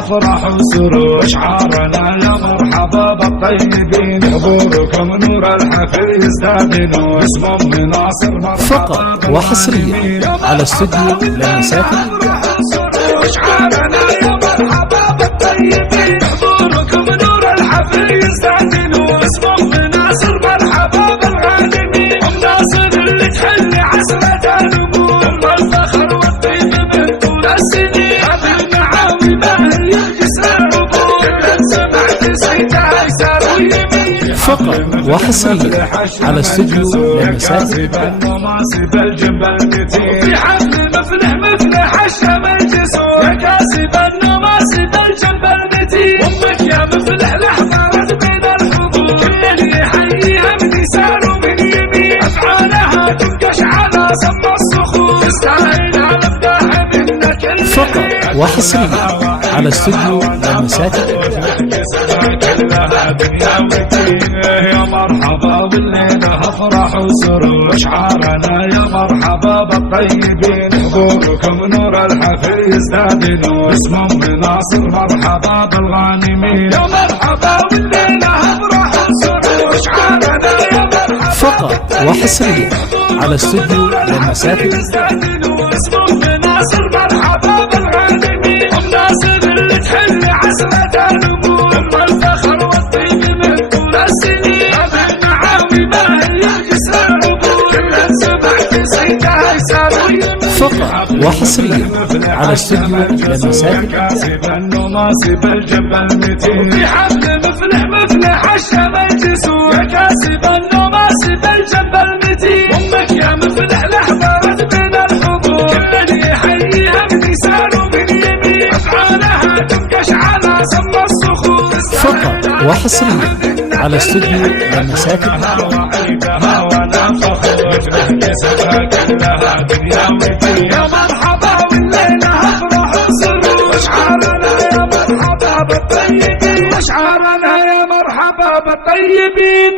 افراح وسرور شعارنا يا مرحبا بالطيبين حضوركم نور الحفل يزداد نور اسمه مناصر مرحبا فقط وحصريا على استوديو لمسات شعارنا يا مرحبا بالطيبين حضوركم نور الحفل يزداد نور اسمه مناصر مرحبا بالغانمين مناصر اللي تحل عسرة نمور والفخر والطيب من طول السنين هذه المعاوي ما هي الكسر عبور سمعت صيتها يسار ويمين فقط وحصريا على استوديو لمسات المناصب الجنب المتين في حفل مفلح مفلح الشام الجسور يا كاسب النماصب الجنب المتين امك يا مفلح لحضرت بين الحضور كل يحييها من يسار ومن يمين افعالها تنقش على سم الصخور تستاهل على فداها منك فقط وحصريا على استوديو لمسات كلها دنيا ودين يا مرحبا بالليلة افراح وسرور شعارنا يا مرحبا بالطيبين حضوركم نور الحفل يزداد نور اسمه مناصر مرحبا بالغانمين يا مرحبا بالليلة افراح وسرور شعارنا يا مرحبا فقط وحصريا على استوديو لمسات يزداد نور اسمه مناصر مرحبا بالغانمين مناصر اللي تحل عسرة نمور والفخر والطيب من طول السنين هذه المعاوي ما هي الكسر عبور كل سمعت صيتها يسار ويمين فقط وحصريا على استوديو لمسات كاسب النماصب الجنب المتين في حفل مفلح مفلح الشام الجسور يا كاسب النماصب الجنب المتين امك يا مفلح لحضرت بين الحضور كل يحييها من يسار ومن يمين افعالها تنقش على سم الصخور فقط وحصريا على استوديو لمسات وعيدها وانا فخور مفلح كسبها كلها دنيا ودين يا مرحبا والليله افراح وسرور شعارنا يا مرحبا بالطيبين شعارنا يا مرحبا بالطيبين